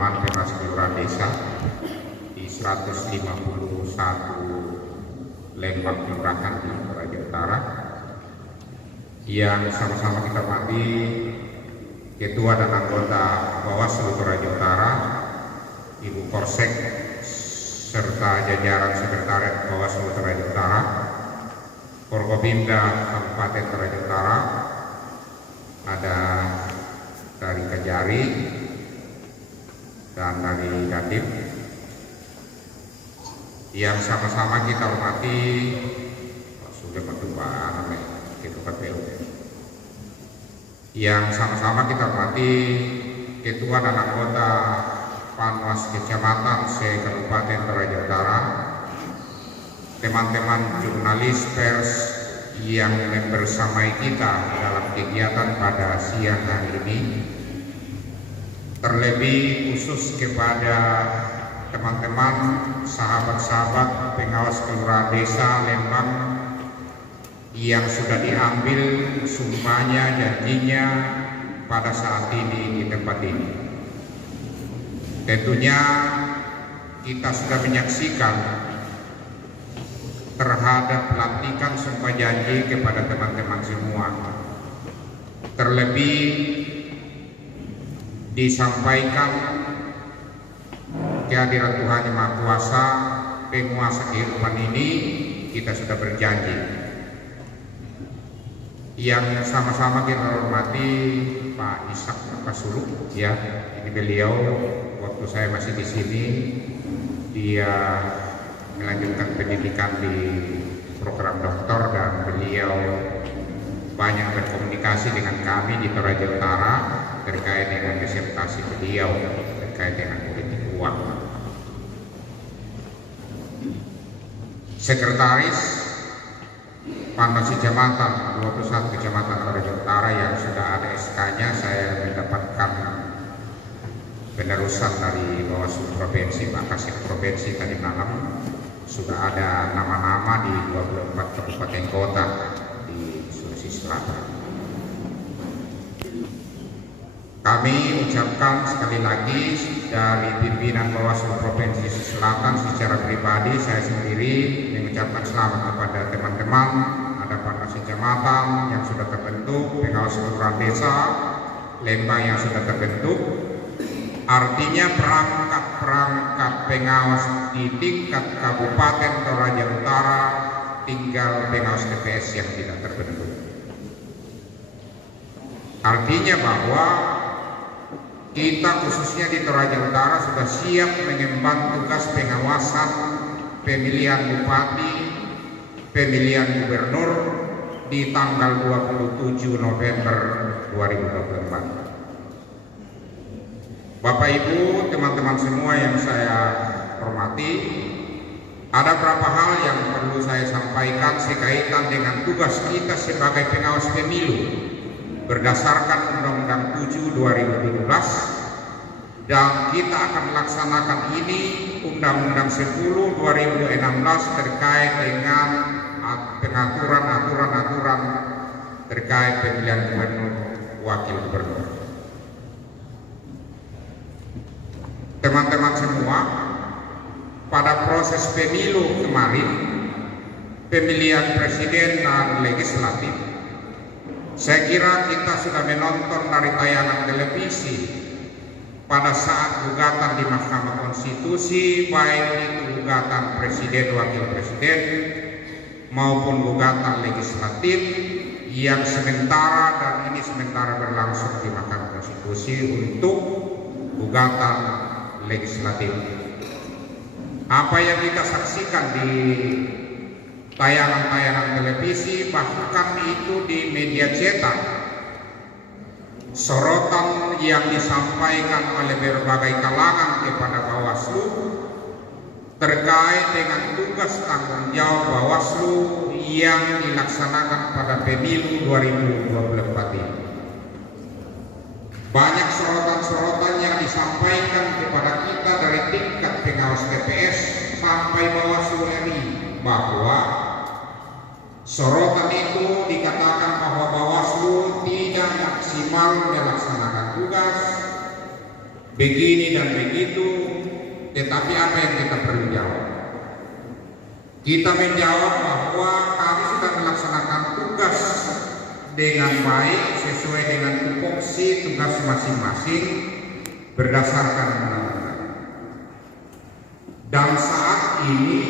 teman-teman Pengawas Kelurahan Desa di 151 Lembang Kelurahan di Toraja Utara, yang sama-sama kita hormati Ketua dan anggota Bawaslu Toraja Utara, Ibu Korsek, serta jajaran Sekretariat Bawaslu Toraja Utara, Forkopimda Kabupaten Toraja Utara, ada dari Kejari dan dari Datim, yang sama-sama kita hormati sudah berdua Ketua KPU, yang sama-sama kita hormati Ketua dan anggota Panwas Kecamatan se-Kabupaten Toraja Utara, teman-teman jurnalis pers yang membersamai kita dalam kegiatan pada siang hari ini, terlebih khusus kepada teman-teman sahabat-sahabat pengawas kelurahan desa Lembang yang sudah diambil sumpahnya, janjinya pada saat ini di tempat ini. Tentunya kita sudah menyaksikan terhadap pelantikan sumpah janji kepada teman-teman semua. Terlebih disampaikan kehadiran Tuhan Yang Maha Kuasa, penguasa kehidupan ini, kita sudah berjanji. Yang sama-sama kita hormati Pak Ishak Pasulu, ya, ini beliau waktu saya masih di sini, dia melanjutkan pendidikan di program doktor dan beliau banyak berkomunikasi dengan kami di Toraja Utara terkait dengan disertasi beliau terkait dengan politik uang. Sekretaris Panwas Kecamatan 21 Kecamatan Toraja Utara yang sudah ada SK-nya, saya mendapatkan penerusan dari Bawaslu Provinsi, Pak Kasih Provinsi tadi malam. Sudah ada nama-nama di 24 kabupaten kota di Sulawesi Selatan. Kami ucapkan sekali lagi dari pimpinan Bawaslu Provinsi Selatan secara pribadi, saya sendiri mengucapkan selamat kepada teman-teman, ada Panwas Kecamatan yang sudah terbentuk, pengawas kelurahan desa Lembang yang sudah terbentuk. Artinya perangkat pengawas di tingkat Kabupaten Toraja Utara tinggal pengawas TPS yang tidak terbentuk. Artinya bahwa kita khususnya di Toraja Utara sudah siap mengemban tugas pengawasan pemilihan bupati, pemilihan gubernur di tanggal 27 November 2024. Bapak Ibu, teman-teman semua yang saya hormati, ada beberapa hal yang perlu saya sampaikan sekaitan dengan tugas kita sebagai pengawas pemilu berdasarkan Undang-Undang 7 2017, dan kita akan melaksanakan ini Undang-Undang 10 2016 terkait dengan pengaturan-aturan terkait pemilihan gubernur, wakil gubernur. Teman-teman semua, pada proses pemilu kemarin, pemilihan presiden dan legislatif, saya kira kita sudah menonton dari tayangan televisi pada saat gugatan di Mahkamah Konstitusi, baik itu gugatan presiden, wakil presiden, maupun gugatan legislatif yang sementara dan ini sementara berlangsung di Mahkamah Konstitusi untuk gugatan legislatif. Apa yang kita saksikan di tayangan-tayangan televisi, bahkan itu di media cetak, sorotan yang disampaikan oleh berbagai kalangan kepada Bawaslu terkait dengan tugas tanggung jawab Bawaslu yang dilaksanakan pada pemilu 2024 ini. Banyak sorotan-sorotan yang disampaikan kepada kita dari tingkat pengawas TPS sampai Bawaslu RI, bahwa sorotan itu dikatakan bahwa Bawaslu tidak maksimal melaksanakan tugas, begini dan begitu, tetapi apa yang kita perlu jawab? Kita menjawab bahwa kami sudah melaksanakan tugas dengan baik sesuai dengan tupoksi tugas masing-masing berdasarkan undang-undang. Dan saat ini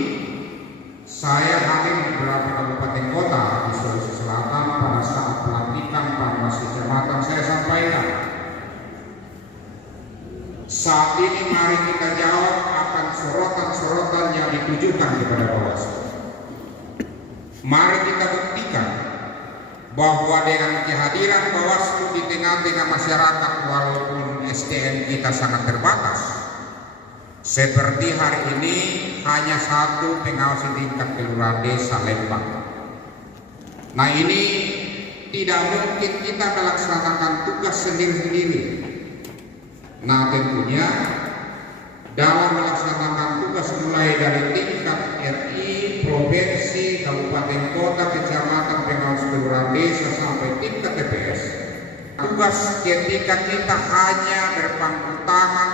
saya hadir di beberapa kabupaten kota di Sulawesi Selatan. Pada saat pelantikan Panwas Kecamatan saya sampaikan, saat ini mari kita jawab akan sorotan-sorotan yang ditujukan kepada Bawaslu. Mari kita buktikan bahwa dengan kehadiran Bawaslu di tengah-tengah masyarakat, walaupun SDM kita sangat terbatas, seperti hari ini hanya satu pengawas di tingkat kelurahan desa Lembang. Nah, ini tidak mungkin kita melaksanakan tugas sendiri-sendiri. Nah, tentunya dalam melaksanakan tugas mulai dari tingkat RI, provinsi, kabupaten kota, kecamatan, pengawas kelurahan desa sampai tingkat TPS, tugas ketika kita hanya berpangku tangan,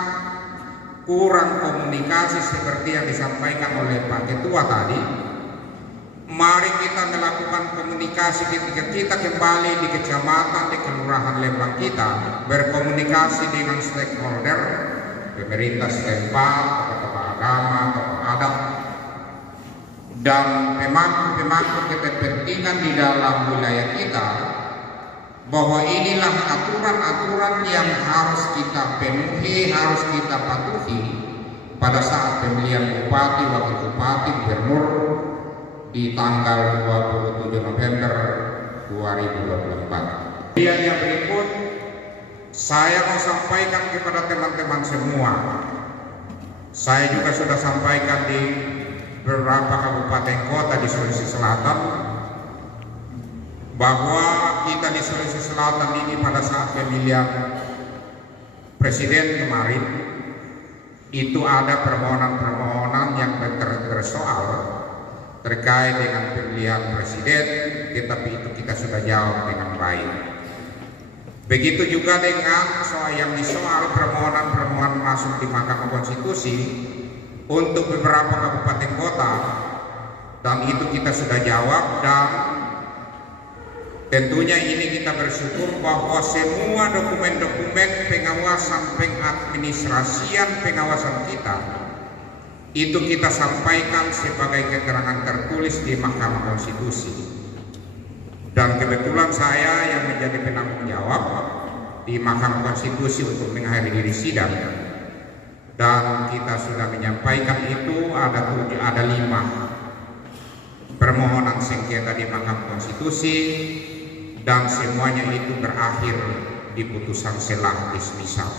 kurang komunikasi seperti yang disampaikan oleh Pak Ketua tadi. Mari kita melakukan komunikasi ketika kita kembali di kecamatan, di kelurahan Lembang kita, berkomunikasi dengan stakeholder, pemerintah setempat, tokoh agama, tokoh adat, dan pemangku-pemangku kepentingan di dalam wilayah kita, bahwa inilah aturan-aturan yang harus kita penuhi, harus kita patuhi pada saat pemilihan bupati, wakil bupati, gubernur di tanggal 27 November 2024. Kemudian yang berikut, saya mau sampaikan kepada teman-teman semua. Saya juga sudah sampaikan di beberapa kabupaten kota di Sulawesi Selatan bahwa kita di Sulawesi Selatan ini pada saat pemilihan presiden kemarin itu ada permohonan-permohonan yang bersoal terkait dengan pemilihan presiden, tetapi itu kita sudah jawab dengan baik. Begitu juga dengan soal yang disoal permohonan-permohonan masuk di Mahkamah Konstitusi untuk beberapa kabupaten kota, dan itu kita sudah jawab. Dan tentunya ini kita bersyukur bahwa semua dokumen-dokumen pengawasan pengadministrasian pengawasan kita itu kita sampaikan sebagai keterangan tertulis di Mahkamah Konstitusi. Dan kebetulan saya yang menjadi penanggung jawab di Mahkamah Konstitusi untuk menghadiri sidang, dan kita sudah menyampaikan itu ada 5 permohonan sengketa di Mahkamah Konstitusi, dan semuanya itu berakhir di putusan selah dismisal,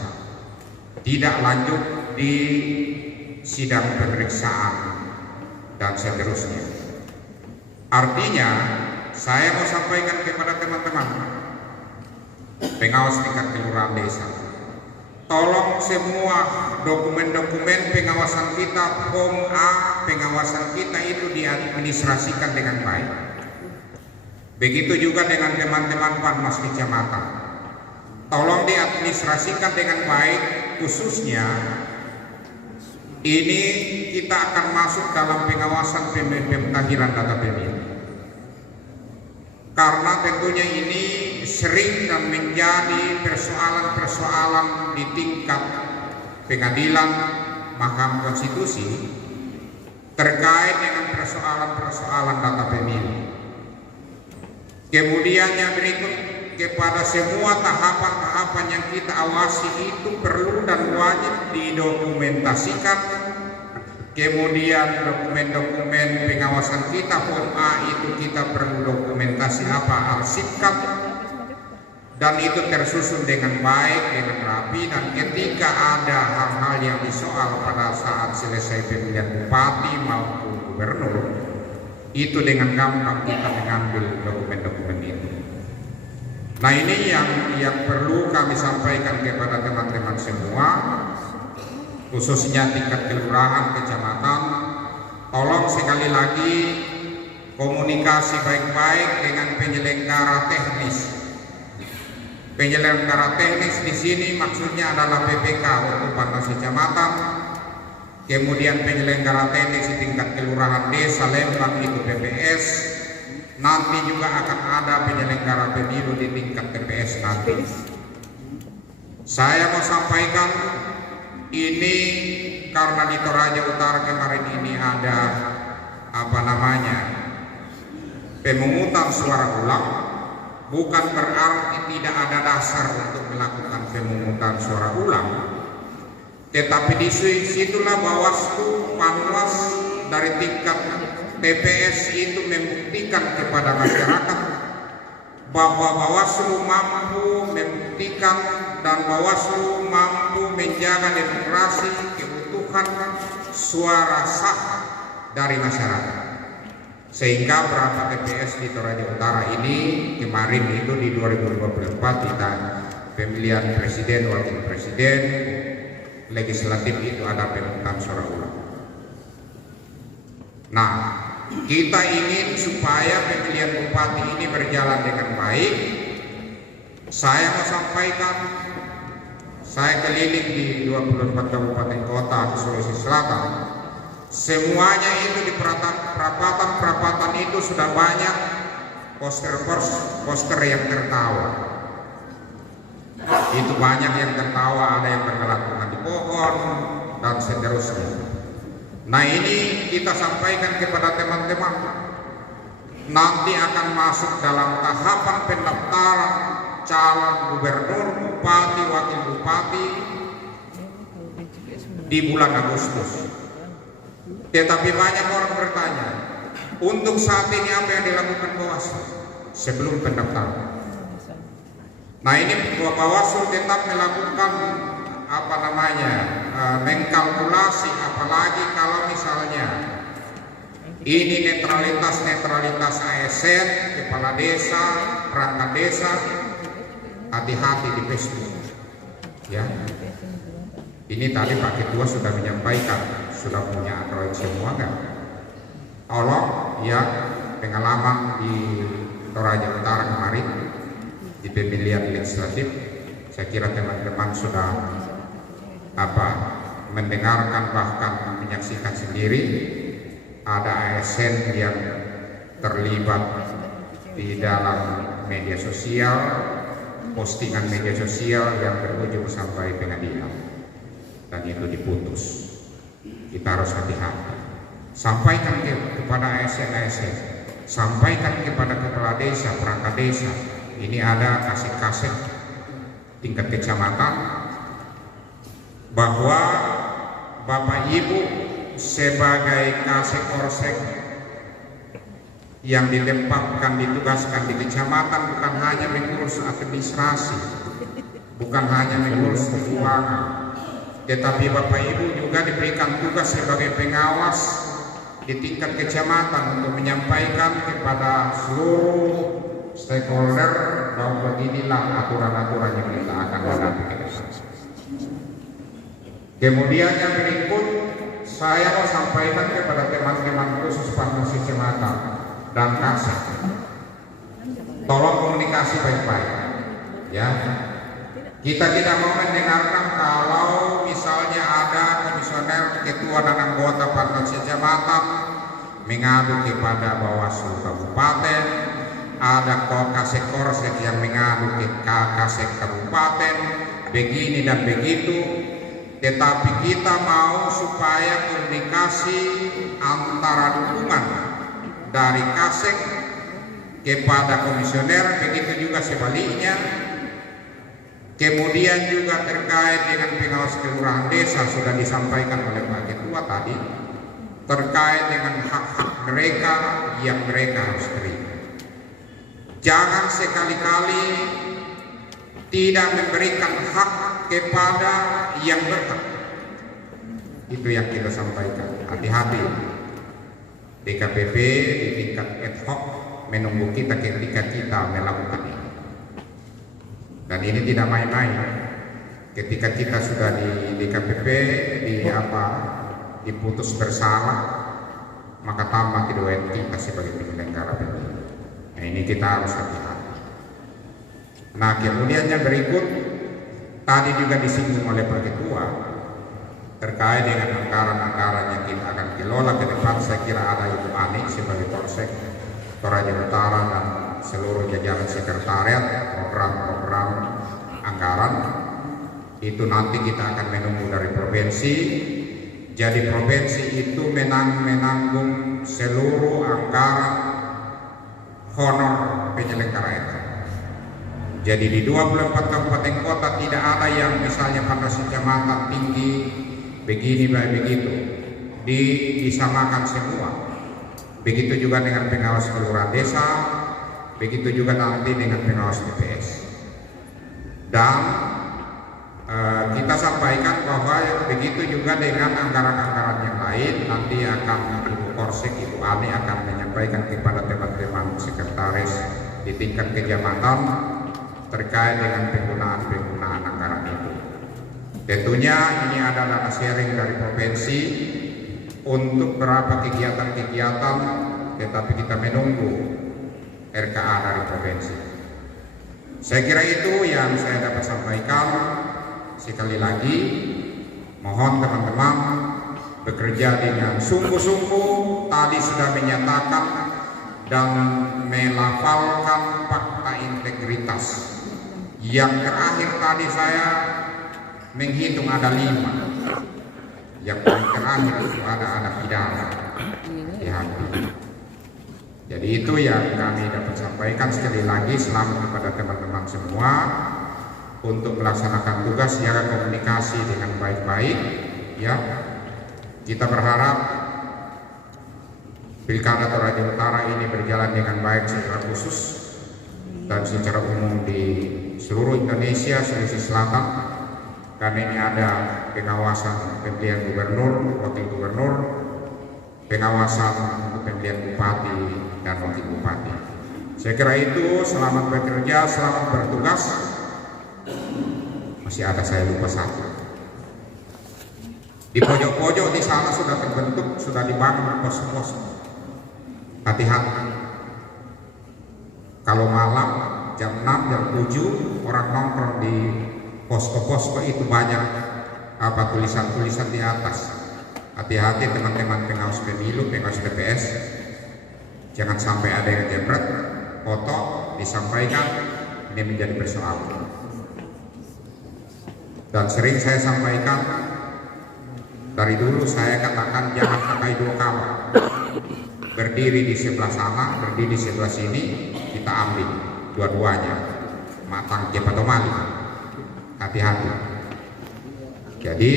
tidak lanjut di sidang pemeriksaan dan seterusnya. Artinya saya mau sampaikan kepada teman-teman pengawas tingkat kelurahan desa, tolong semua dokumen-dokumen pengawasan kita, form A pengawasan kita itu diadministrasikan dengan baik. Begitu juga dengan teman-teman Panwas Kecamatan, tolong diadministrasikan dengan baik. Khususnya ini kita akan masuk dalam pengawasan pemutahiran data pemilih, karena tentunya ini sering dan menjadi persoalan-persoalan di tingkat pengadilan Mahkamah Konstitusi terkait dengan persoalan-persoalan data pemilih. Kemudian yang berikut, kepada semua tahapan-tahapan yang kita awasi itu perlu dan wajib didokumentasikan. Kemudian dokumen-dokumen pengawasan kita, form A itu kita perlu dokumentasi apa arsipkan, dan itu tersusun dengan baik, dengan rapi. Dan ketika ada hal-hal yang disoal pada saat selesai pemilihan bupati maupun gubernur, itu dengan gampang kita mengambil dokumen-dokumen itu. Nah, ini yang perlu kami sampaikan kepada teman-teman semua, khususnya tingkat kelurahan, kecamatan. Tolong sekali lagi komunikasi baik-baik dengan penyelenggara teknis, Penyelenggara teknis di sini maksudnya adalah PPK untuk pantas kecamatan, kemudian penyelenggara teknis di tingkat kelurahan desa Lembang itu PPS, nanti juga akan ada penyelenggara pemilu di tingkat TPS nanti. Saya mau sampaikan ini karena di Toraja Utara kemarin ini ada pemungutan suara ulang, bukan berarti tidak ada dasar untuk melakukan pemungutan suara ulang, tetapi di situlah Bawaslu, Panwas dari tingkat TPS itu membuktikan kepada masyarakat bahwa Bawaslu mampu membuktikan dan Bawaslu mampu menjaga demokrasi, kebutuhan suara sah dari masyarakat. Sehingga berapa TPS di Toraja Utara ini kemarin itu di 2024 kita pemilihan presiden, wakil presiden, legislatif itu ada pemungutan suara ulang. Nah, kita ingin supaya pemilihan bupati ini berjalan dengan baik. Saya mau sampaikan, saya keliling di 24 kabupaten kota di Sulawesi Selatan. Semuanya itu di perapatan itu sudah banyak poster yang tertawa. Itu banyak yang tertawa, ada yang bergelantungan di pohon dan seterusnya. Nah, ini kita sampaikan kepada teman-teman, nanti akan masuk dalam tahapan pendaftaran calon gubernur, bupati, wakil bupati di bulan Agustus. Tetapi banyak orang bertanya, untuk saat ini apa yang dilakukan Bawaslu sebelum pendaftaran? Nah, ini Bawaslu tetap melakukan mengkalkulasi, apalagi kalau misalnya ini netralitas ASN, kepala desa, perangkat desa, hati-hati di Facebook ya. Ini tadi Pak Ketua sudah menyampaikan, sudah punya Android semua kan? Tolong ya, pengalaman di Toraja Utara kemarin di pemilihan legislatif, saya kira teman-teman sudah mendengarkan, bahkan menyaksikan sendiri ada ASN yang terlibat di dalam media sosial, postingan media sosial yang berujung sampai pengadilan, dan itu diputus. Kita harus hati-hati. Sampaikan kepada ASN, sampaikan kepada kepala desa, perangkat desa. Ini ada kaset-kaset tingkat kecamatan bahwa Bapak Ibu sebagai kasek orsek yang ditugaskan di kecamatan bukan hanya mengurus administrasi, bukan hanya mengurus keuangan, tetapi Bapak Ibu juga diberikan tugas sebagai pengawas di tingkat kecamatan untuk menyampaikan kepada seluruh stakeholder bahwa inilah aturan-aturan yang kita akan hadapi ke depan. Kemudian yang berikut, saya mau sampaikan kepada teman-teman khusus panwas kecamatan dan kasat, tolong komunikasi baik-baik ya. Kita tidak mau mendengarkan kalau misalnya ada komisioner, ketua dan anggota panwas kecamatan mengadu kepada Bawaslu kabupaten, ada kasek korsek yang mengadu ke kasek kabupaten, begini dan begitu. Tetapi kita mau supaya komunikasi antara dukungan dari kasek kepada komisioner, begitu juga sebaliknya. Kemudian juga terkait dengan pengawas kelurahan desa, sudah disampaikan oleh Pak Ketua tadi, terkait dengan hak-hak mereka yang mereka harus terima. Jangan sekali-kali tidak memberikan hak kepada yang berhak. Itu yang kita sampaikan. Hati-hati. DKPP di tingkat ad hoc menunggu kita ketika kita melakukan ini. Dan ini tidak main-main. Ketika kita sudah di DKPP diputus bersalah, maka tambah kedua kita sebagai penyelenggara pemilu. Nah, ini kita harus hati-hati. Nah, kemudian yang berikut tadi juga disinggung oleh Pak Ketua terkait dengan anggaran-anggaran yang kita akan kelola ke depan. Saya kira ada Ibu Ani sebagai Polsek Toraja Utara dan seluruh jajaran sekretariat program-program anggaran itu nanti kita akan menunggu dari provinsi. Jadi provinsi itu menanggung seluruh anggaran honor penyelenggara itu. Jadi di 24 kabupaten kota tidak ada yang misalnya pada kecamatan tinggi begini baik begitu, disamakan semua. Begitu juga dengan pengawas kelurahan desa, begitu juga nanti dengan pengawas TPS. Dan kita sampaikan bahwa begitu juga dengan anggaran-anggaran yang lain, nanti akan Ibu Polsek, Ibu Ani akan menyampaikan kepada teman-teman sekretaris di tingkat kecamatan terkait dengan penggunaan anggaran itu. Tentunya ini adalah sharing dari provinsi untuk berapa kegiatan-kegiatan, tetapi kita menunggu RKA dari provinsi. Saya kira itu yang saya dapat sampaikan. Sekali lagi mohon teman-teman bekerja dengan sungguh-sungguh. Tadi sudah menyatakan dan melafalkan fakta integritas. Yang terakhir tadi saya menghitung ada 5. Yang paling terakhir itu ada pidana di hati. Jadi itu yang kami dapat sampaikan. Sekali lagi selamat kepada teman-teman semua untuk melaksanakan tugas, jaga komunikasi dengan baik-baik ya. Kita berharap Pilkada Toraja Utara ini berjalan dengan baik secara khusus dan secara umum di seluruh Indonesia, Sulawesi Selatan, karena ini ada pengawasan pemilihan gubernur, wakil gubernur, pengawasan untuk pemilihan bupati dan wakil bupati. Saya kira itu. Selamat bekerja, selamat bertugas. Masih ada saya lupa satu. Di pojok-pojok di sana sudah terbentuk, sudah dibangun pos-pos. Hati-hati. Kalau malam jam 6, jam 7 orang nongkrong di posko-posko itu banyak tulisan-tulisan di atas. Hati-hati teman-teman pengawas pemilu, pengawas TPS. Jangan sampai ada yang jebret, foto disampaikan, ini menjadi persoalan. Dan sering saya sampaikan, dari dulu saya katakan jangan pakai 2 kawan. Berdiri di sebelah sana, berdiri di sebelah sini, kita ambil dua-duanya. Matang cepat atau maling. Hati-hati. Jadi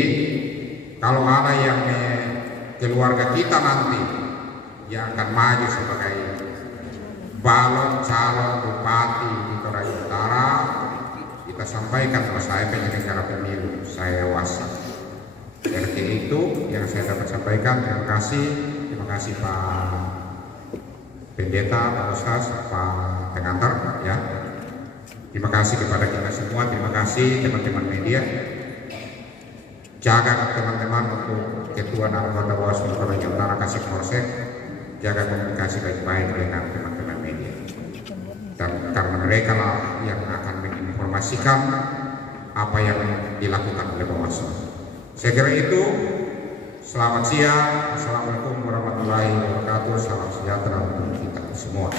kalau ada yang keluarga kita nanti yang akan maju sebagai balon calon bupati di Toraja Utara, kita sampaikan bahwa saya penyelenggara pemilu, saya wasit. Jadi itu yang saya dapat sampaikan. Terima kasih Pak Pendeta, Pak Ustaz, Pak Pengantar ya. Terima kasih kepada kita semua. Terima kasih teman-teman media. Jaga teman-teman untuk Ketua dan anggota Bawaslu Toraja Utara Kasih Polsek, jaga komunikasi baik-baik dengan teman-teman media. Dan karena mereka lah yang akan menginformasikan apa yang dilakukan oleh Bawaslu. Saya kira itu. Selamat siang. Assalamualaikum warahmatullahi wabarakatuh. Salam sejahtera untuk kita semua.